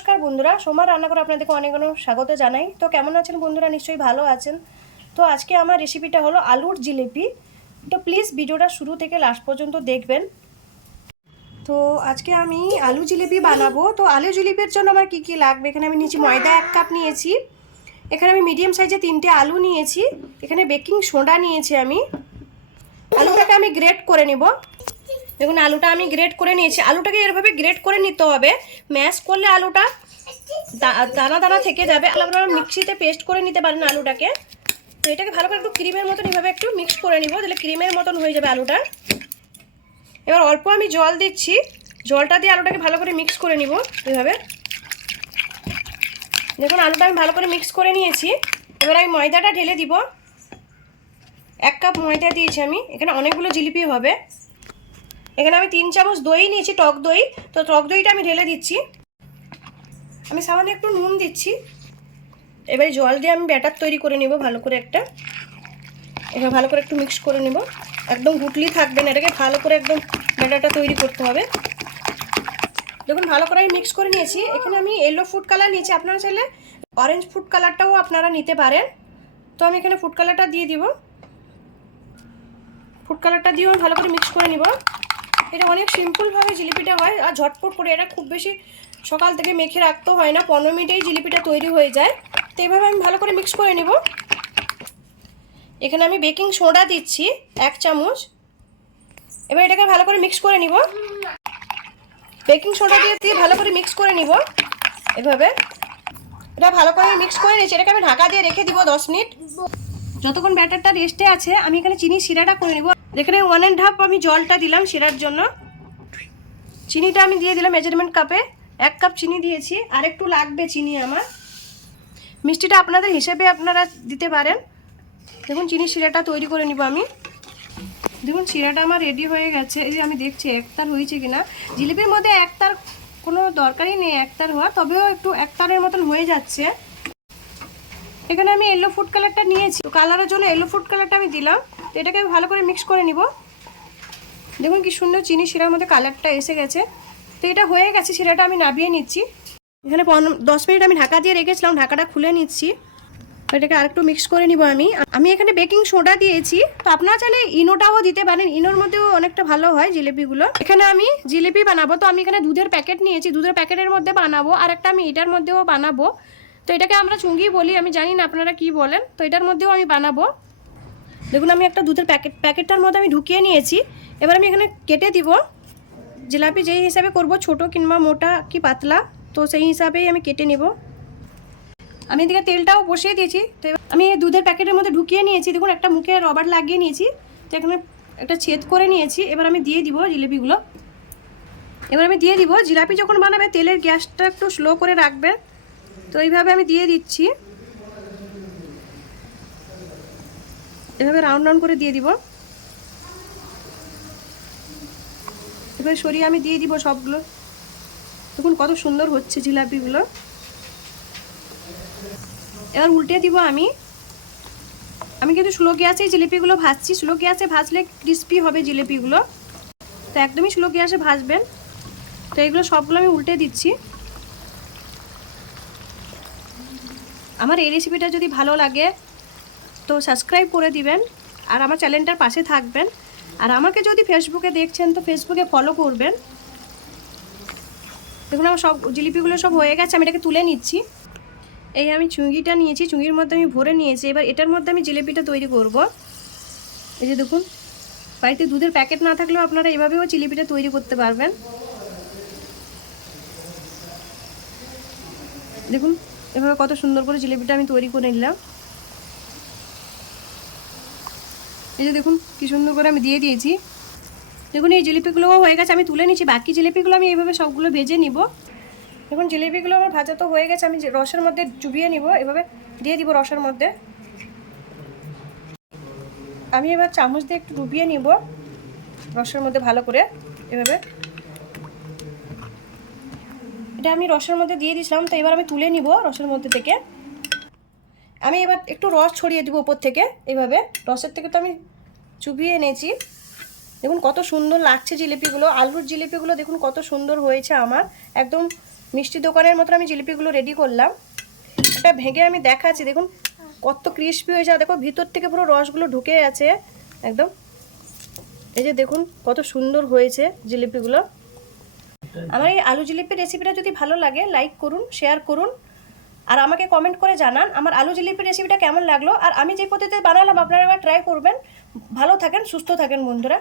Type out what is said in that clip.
নমস্কার বন্ধুরা, সোমার রান্না করে আপনাদেরকে অনেক অনেক স্বাগত জানাই। তো কেমন আছেন বন্ধুরা? নিশ্চয়ই ভালো আছেন। তো আজকে আমার রেসিপিটা হলো আলুর জিলিপি। তো প্লিজ ভিডিওটা শুরু থেকে লাস্ট পর্যন্ত দেখবেন। তো আজকে আমি আলু জিলিপি বানাবো। তো আলু জিলিপির জন্য আমার কি কি লাগবে, এখানে আমি নিয়েছি ময়দা 1 কাপ নিয়েছি, এখানে আমি মিডিয়াম সাইজে 3টে আলু নিয়েছি, এখানে বেকিং সোডা নিয়েছি। আমি আলুটাকে আমি গ্রেট করে নিব। দেখুন আলুটা আমি গ্রেট করে নিয়েছি। আলুটাকে এরভাবে গ্রেট করে নিতে হবে, ম্যাশ করলে আলুটা দানা দানা থেকে যাবে। আপনারা মিক্সিতে পেস্ট করে নিতে পারেন আলুটাকে। তো এটাকে ভালো করে একটু ক্রিমের মতন এভাবে একটু মিক্স করে নিব, তাহলে ক্রিমের মতন হয়ে যাবে আলুটা। এবার অল্প আমি জল দিচ্ছি, জলটা দিয়ে আলুটাকে ভালো করে মিক্স করে নিব এভাবে। দেখুন আলুটা আমি ভালো করে মিক্স করে নিয়েছি। এবার আমি ময়দাটা ঢেলে দিব। 1 কাপ ময়দা দিয়েছি আমি, এখানে অনেকগুলো জিলিপি হবে। এখানে আমি 3 চামচ দই নিয়েছি, টক দই। তো টক দইটা আমি ঢেলে দিচ্ছি। আমি সামান্য একটু নুন দিচ্ছি। এবারে জল দিয়ে আমি ব্যাটার তৈরি করে নেব ভালো করে একটা। এবার ভালো করে একটু মিক্স করে নেব, একদম গুটলি থাকবে না, এটাকে ভালো করে একদম ব্যাটারটা তৈরি করতে হবে। দেখুন ভালো করে আমি মিক্স করে নিয়েছি। এখানে আমি ইয়েলো ফুড কালার নিয়েছি, আপনারা চাইলে অরেঞ্জ ফুড কালারটাও আপনারা নিতে পারেন। তো আমি এখানে ফুড কালারটা দিয়ে দিব। ফুড কালারটা দিয়েও ভালো করে মিক্স করে নিব। এটা অনেক সিম্পলভাবে জিলিপিটা হয় আর ঝটপট করে, এটা খুব বেশি সকাল থেকে মেখে রাখতেও হয় না, 15 মিনিটেই জিলিপিটা তৈরি হয়ে যায়। তো এইভাবে আমি ভালো করে মিক্স করে নিব। এখানে আমি বেকিং সোডা দিচ্ছি 1 চামচ। এবার এটাকে ভালো করে মিক্স করে নিব। বেকিং সোডা দিয়ে ভালো করে মিক্স করে নিব এভাবে। এটা ভালো করে মিক্স করে নিয়েছি, এটাকে আমি ঢাকা দিয়ে রেখে দিব 10 মিনিট। যতক্ষণ ব্যাটারটা রেস্টে আছে আমি এখানে চিনি শিরাটা করে নিব। এখানে 1.5 আমি জলটা দিলাম শিরার জন্য। চিনিটা আমি দিয়ে দিলাম মেজারমেন্ট কাপে, 1 কাপ চিনি দিয়েছি। আর একটু লাগবে চিনি আমার, মিষ্টিটা আপনাদের হিসেবে আপনারা দিতে পারেন। দেখুন চিনি শিরাটা তৈরি করে নিব আমি। দেখুন শিরাটা আমার রেডি হয়ে গেছে। এই যে আমি দেখছি একতার হয়েছে কিনা। জিলিপির মধ্যে একতার কোনো দরকারই নেই একতার হওয়া, তবেও একটু একতারের মতন হয়ে যাচ্ছে। এখানে আমি ইয়েলো ফুড কালারটা নিয়েছি, তো কালারের জন্য ইয়েলো ফুড কালারটা আমি দিলাম। তো এটাকে ভালো করে মিক্স করে নিব। দেখুন কি সুন্দর চিনি শিরার মধ্যে কালারটা এসে গেছে। তো এটা হয়ে গেছে, শিরাটা আমি নামিয়ে নিচ্ছি। এখানে 10 মিনিট আমি ঢাকা দিয়ে রেখেছিলাম, ঢাকাটা খুলে নিচ্ছি। এটাকে আরেকটু মিক্স করে নিব আমি এখানে বেকিং সোডা দিয়েছি, তো আপনারা চাইলে ইনোটাও দিতে পারেন, ইনোর মধ্যেও অনেকটা ভালো হয় জিলিপিগুলো। এখানে আমি জিলিপি বানাবো, তো আমি এখানে দুধের প্যাকেট নিয়েছি, দুধের প্যাকেটের মধ্যে বানাবো, আর একটা আমি এটার মধ্যেও বানাবো। তো এটাকে আমরা চুঙ্গি বলি, আমি জানি না আপনারা কি বলেন। তো এটার মধ্যেও আমি বানাবো। দেখুন আমি একটা দুধের প্যাকেটটার মধ্যে আমি ঢুকিয়ে নিয়েছি। এবার আমি এখানে কেটে দিব। জিলাপি যেই হিসাবে করব, ছোট কিংবা মোটা কি পাতলা, তো সেই হিসাবেই আমি কেটে নেব। আমি এদিকে তেলটাও বসিয়ে দিয়েছি। তো আমি এই দুধের প্যাকেটের মধ্যে ঢুকিয়ে নিয়েছি। দেখুন একটা মুখে রবার লাগিয়ে নিয়েছি, তো এখানে একটা ছেদ করে নিয়েছি। এবার আমি দিয়ে দিব জিলিপিগুলো। এবার আমি দিয়ে দিব। জিলাপি যখন বানাবে তেলের গ্যাসটা একটু স্লো করে রাখবেন। তো এইভাবে আমি দিয়ে দিচ্ছি, এভাবে রাউন্ড রাউন্ড করে দিয়ে দিব। এবার সরিয়ে আমি দিয়ে দিব সবগুলো। দেখুন কত সুন্দর হচ্ছে জিলাপিগুলো। এবার উল্টে দিব আমি কিন্তু স্লো গ্যাসেই জিলিপিগুলো ভাজছি। স্লো গ্যাসে ভাজলে ক্রিস্পি হবে জিলিপিগুলো, তো একদমই স্লো গ্যাসে ভাজবেন। তো এইগুলো সবগুলো আমি উল্টে দিচ্ছি। আমার এই রেসিপিটা যদি ভালো লাগে তো সাবস্ক্রাইব করে দিবেন, আর আমার চ্যানেলটার পাশে থাকবেন। আর আমাকে যদি ফেসবুকে দেখছেন তো ফেসবুকে ফলো করবেন। দেখুন আমার সব জিলিপিগুলো সব হয়ে গেছে, আমি এটাকে তুলে নিচ্ছি। এই আমি চুঙ্গিটা নিয়েছি, চুঙ্গির মধ্যে আমি ভরে নিয়েছি। এবার এটার মধ্যে আমি জিলিপিটা তৈরি করব। এই যে দেখুন, বাড়িতে দুধের প্যাকেট না থাকলেও আপনারা এভাবেও জিলিপিটা তৈরি করতে পারবেন। দেখুন এভাবে কত সুন্দর করে জিলিপিটা আমি তৈরি করে নিলাম। এই যে দেখুন কি সুন্দর করে আমি দিয়ে দিয়েছি। দেখুন এই জিলিপিগুলোও হয়ে গেছে, আমি তুলে নিচ্ছি। বাকি জিলিপিগুলো আমি এইভাবে সবগুলো ভেজে নিব। দেখুন জিলিপিগুলো আমার ভাজা তো হয়ে গেছে, আমি রসের মধ্যে চুবিয়ে নিব, এভাবে দিয়ে দিব রসের মধ্যে। আমি এবার চামচ দিয়ে একটু ডুবিয়ে নিব রসের মধ্যে ভালো করে এভাবে। এটা আমি রসের মধ্যে দিয়ে দিয়েছিলাম, তো এবার আমি তুলে নিব রসের মধ্যে থেকে। আমি এবার একটু রস ছড়িয়ে দিব উপর থেকে এইভাবে। রসের থেকে তো আমি চুবিয়ে এনেছি। দেখুন কত সুন্দর লাগছে জিলিপিগুলো, আলুর জিলিপিগুলো দেখুন কত সুন্দর হয়েছে আমার, একদম মিষ্টি দোকানের মতো আমি জিলিপিগুলো রেডি করলাম। এটা ভেঙে আমি দেখাচ্ছি, দেখুন কত ক্রিস্পি হয়েছে, দেখো ভিতর থেকে পুরো রসগুলো ঢুকে আছে একদম। এই যে দেখুন কত সুন্দর হয়েছে জিলিপিগুলো। আমার এই আলু জিলিপির রেসিপিটা যদি ভালো লাগে লাইক করুন, শেয়ার করুন, আর আমাকে কমেন্ট করে জানান আমার আলু জিলিপির রেসিপিটা কেমন লাগলো। আর আমি যে পদ্ধতিতে বানালাম আপনারা একবার ট্রাই করবেন। ভালো থাকেন, সুস্থ থাকেন বন্ধুরা।